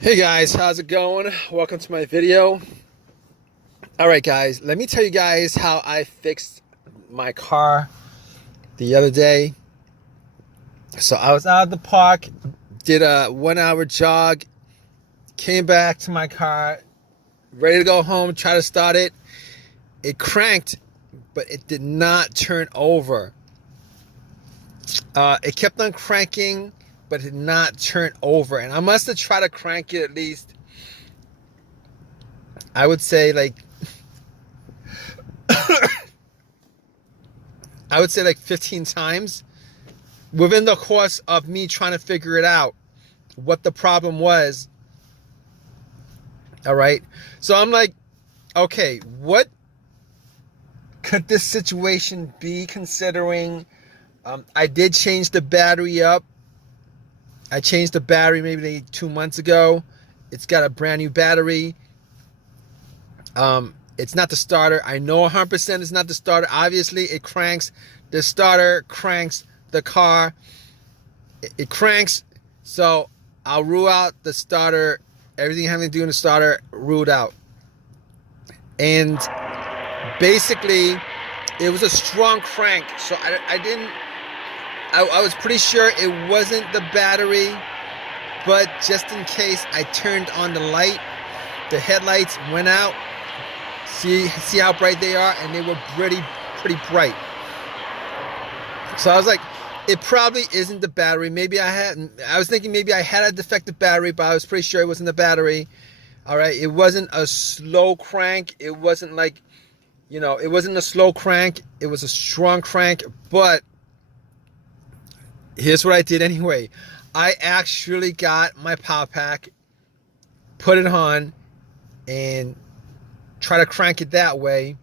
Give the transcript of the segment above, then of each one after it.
Hey guys, how's it going? Welcome to my video. All right guys, let me tell you guys how I fixed my car the other day. So I was out at the park, did a 1 hour jog, came back to my car, ready to go home, try to start it. It cranked, but it did not turn over. It kept on cranking, but it did not turn over. And I must have tried to crank it at least, I would say like 15 times within the course of me trying to figure it out, what the problem was. All right. So I'm like, okay, what could this situation be, considering I did change the battery up. I changed the battery maybe 2 months ago. It's got a brand new battery. It's not the starter. I know 100% it's not the starter. Obviously, it cranks. The starter cranks the car. It cranks. So I'll rule out the starter. Everything having to do with the starter, ruled out. And basically, it was a strong crank. So I was pretty sure it wasn't the battery. But just in case, I turned on the light. The headlights went out. See how bright they are, and they were pretty bright. So I was like, it probably isn't the battery. I was thinking maybe I had a defective battery, but I was pretty sure it wasn't the battery. All right, it wasn't a slow crank. It wasn't like, it wasn't a slow crank. It was a strong crank. But here's what I did anyway. I actually got my power pack, put it on, and try to crank it that way,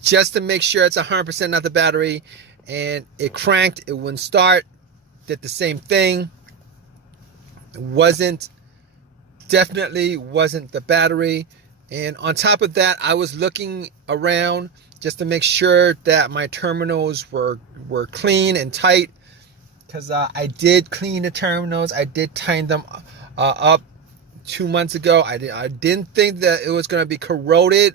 just to make sure it's 100% not the battery. And it cranked. It wouldn't start. Did the same thing. Definitely wasn't the battery. And on top of that, I was looking around just to make sure that my terminals were clean and tight, because I did clean the terminals. I did tighten them up 2 months ago. I didn't think that it was going to be corroded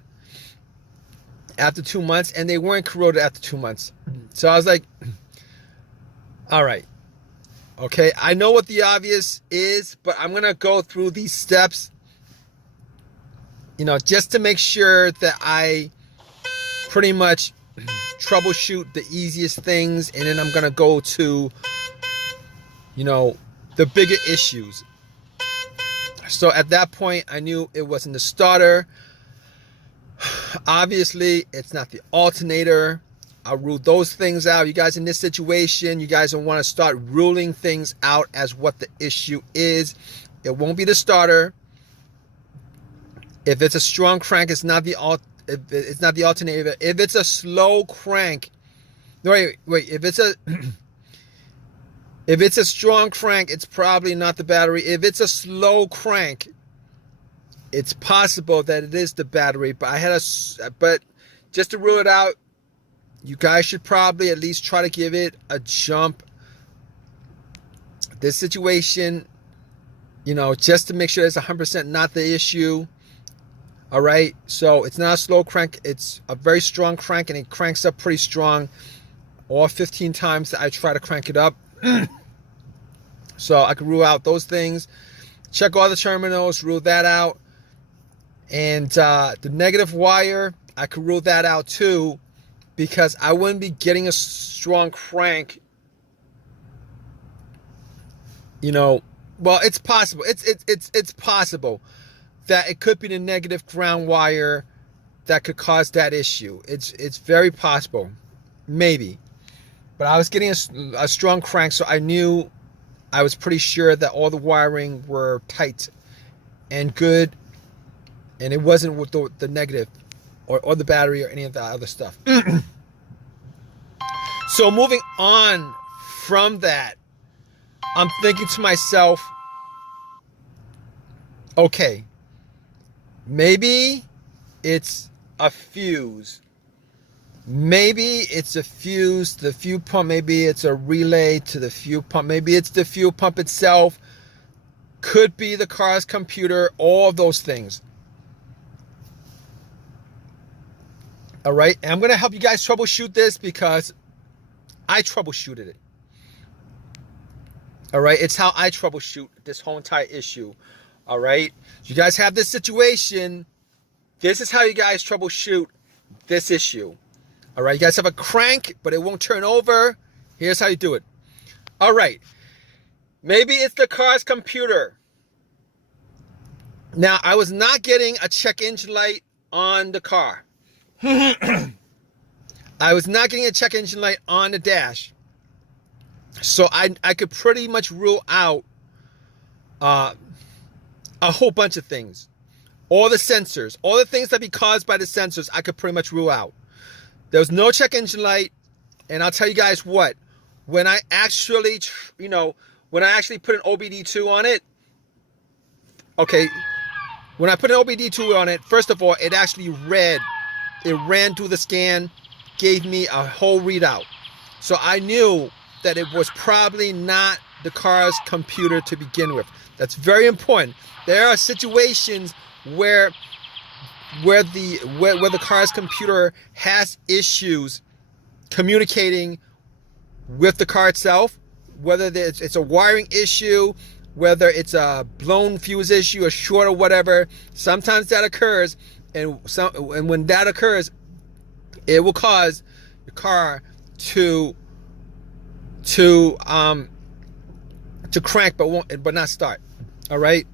after 2 months, and they weren't corroded after 2 months. So I was like, all right, okay, I know what the obvious is, but I'm going to go through these steps, just to make sure that I pretty much troubleshoot the easiest things, and then I'm going to go to, the bigger issues. So at that point, I knew it wasn't the starter. Obviously, it's not the alternator. I ruled those things out. You guys, in this situation, you guys don't want to start ruling things out as what the issue is. It won't be the starter. If it's a strong crank, it's not the alternator. If it's a slow crank, wait. If it's a strong crank, it's probably not the battery. If it's a slow crank, it's possible that it is the battery. But just to rule it out, you guys should probably at least try to give it a jump. This situation, just to make sure it's 100% not the issue. All right. So it's not a slow crank. It's a very strong crank, and it cranks up pretty strong. All 15 times that I try to crank it up. So I can rule out those things. Check all the terminals, rule that out. And the negative wire, I could rule that out too, because I wouldn't be getting a strong crank. Well, it's possible. It's possible that it could be the negative ground wire that could cause that issue. It's very possible, maybe. But I was getting a strong crank, so I was pretty sure that all the wiring were tight and good, and it wasn't with the negative or the battery or any of the other stuff. So moving on from that, I'm thinking to myself, okay, maybe it's a fuse. Maybe it's a fuse, the fuel pump. Maybe it's a relay to the fuel pump. Maybe it's the fuel pump itself. Could be the car's computer, all of those things. All right, and I'm going to help you guys troubleshoot this because I troubleshooted it. All right, it's how I troubleshoot this whole entire issue. All right, you guys have this situation. This is how you guys troubleshoot this issue. All right, you guys have a crank, but it won't turn over. Here's how you do it. All right, maybe it's the car's computer. Now, I was not getting a check engine light on the car. I was not getting a check engine light on the dash. So I could pretty much rule out a whole bunch of things. All the sensors, all the things that be caused by the sensors, I could pretty much rule out. There was no check engine light. And I'll tell you guys what, when I actually, when I actually put an OBD2 on it, okay, when I put an OBD2 on it, first of all, it actually read. It ran through the scan, gave me a whole readout. So I knew that it was probably not the car's computer to begin with. That's very important. There are situations where the car's computer has issues communicating with the car itself, whether it's a wiring issue, whether it's a blown fuse issue, a short or whatever. Sometimes that occurs. And when that occurs, it will cause the car to crank but not start. All right,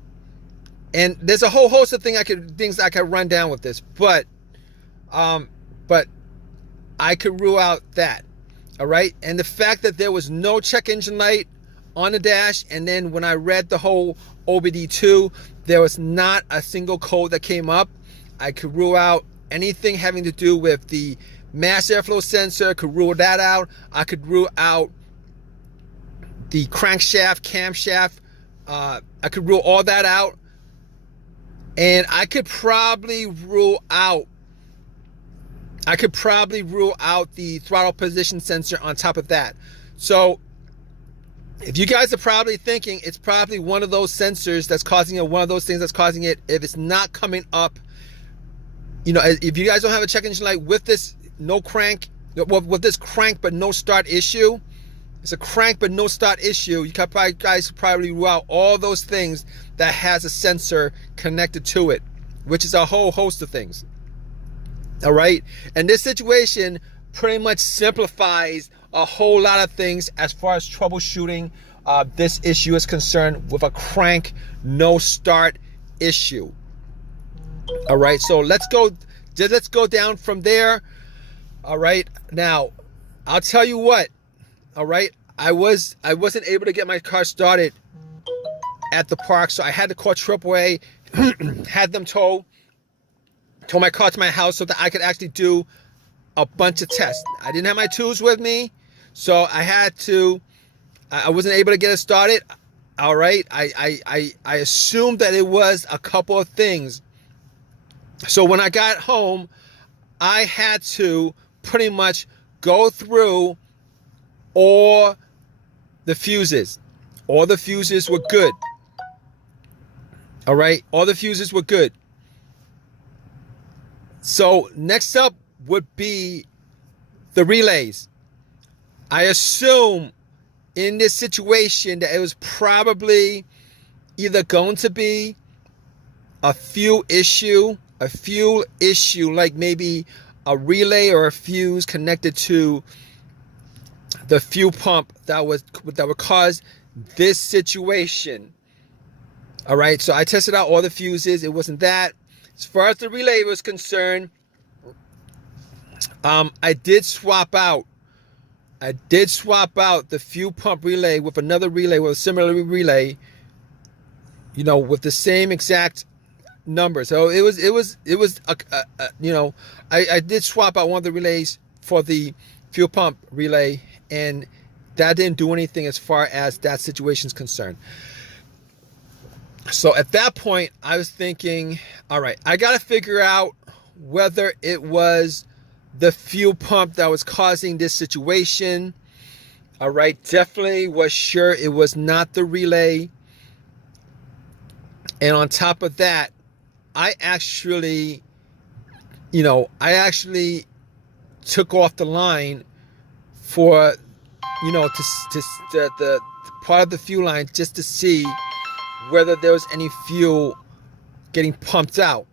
and there's a whole host of things I could run down with this, but I could rule out that. All right, and the fact that there was no check engine light on the dash, and then when I read the whole OBD2, there was not a single code that came up. I could rule out anything having to do with the mass airflow sensor, could rule that out. I could rule out the crankshaft, camshaft. I could rule all that out. And I could probably rule out the throttle position sensor on top of that. So if you guys are probably thinking it's probably one of those sensors that's causing it, one of those things that's causing it, if it's not coming up, if you guys don't have a check engine light with this with this crank but no start issue, it's a crank but no start issue, you guys probably rule out all those things that has a sensor connected to it, which is a whole host of things. All right, and this situation pretty much simplifies a whole lot of things as far as troubleshooting this issue is concerned with a crank no start issue. All right, so let's go down from there. All right, now I'll tell you what. All right, I wasn't able to get my car started at the park, so I had to call AAA, had them tow my car to my house so that I could actually do a bunch of tests. I didn't have my tools with me, so I wasn't able to get it started. All right, I assumed that it was a couple of things. So when I got home, I had to pretty much go through all the fuses. All the fuses were good. All right, all the fuses were good. So next up would be the relays. I assume in this situation that it was probably either going to be a fuel issue, like maybe a relay or a fuse connected to the fuel pump that would cause this situation. All right, so I tested out all the fuses. It wasn't that. As far as the relay was concerned, I did swap out the fuel pump relay with another relay, with a similar relay, with the same exact number. So I did swap out one of the relays for the fuel pump relay, and that didn't do anything as far as that situation is concerned. So at that point, I was thinking, all right, I got to figure out whether it was the fuel pump that was causing this situation. All right, definitely was sure it was not the relay. And on top of that, I actually took off the line for, the part of the fuel line, just to see whether there was any fuel getting pumped out.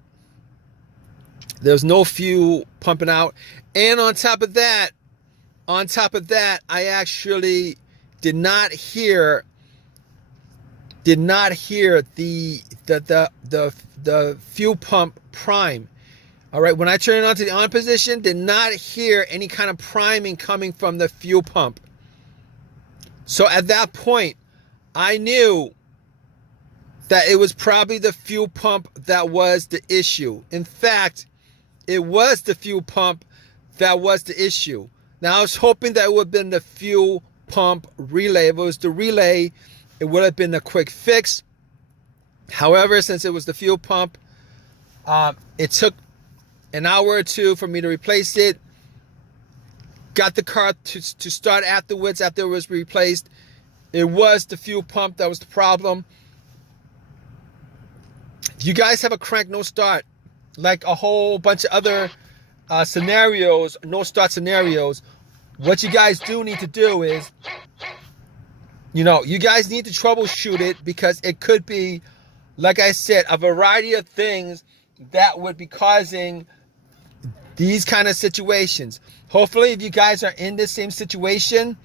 There was no fuel pumping out. And on top of that, I actually did not hear the fuel pump prime. All right, when I turned it on to the on position, did not hear any kind of priming coming from the fuel pump. So at that point, I knew that it was probably the fuel pump that was the issue. In fact, it was the fuel pump that was the issue. Now, I was hoping that it would have been the fuel pump relay. If it was the relay, it would have been a quick fix. However, since it was the fuel pump, it took an hour or two for me to replace it. Got the car to start afterwards after it was replaced. It was the fuel pump that was the problem. If you guys have a crank no start, like a whole bunch of other scenarios, no start scenarios, what you guys do need to do is, you guys need to troubleshoot it, because it could be, like I said, a variety of things that would be causing these kind of situations. Hopefully, if you guys are in the same situation,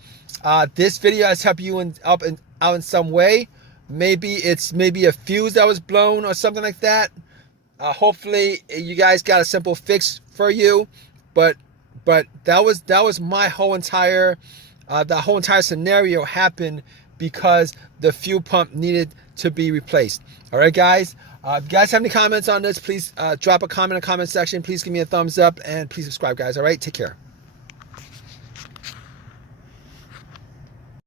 this video has helped you out in some way. Maybe it's a fuse that was blown or something like that. Hopefully, you guys got a simple fix for you. But that was my whole entire the whole entire scenario happened because the fuel pump needed to be replaced. All right, guys. If you guys have any comments on this, please drop a comment in the comment section. Please give me a thumbs up, and please subscribe, guys. All right, take care.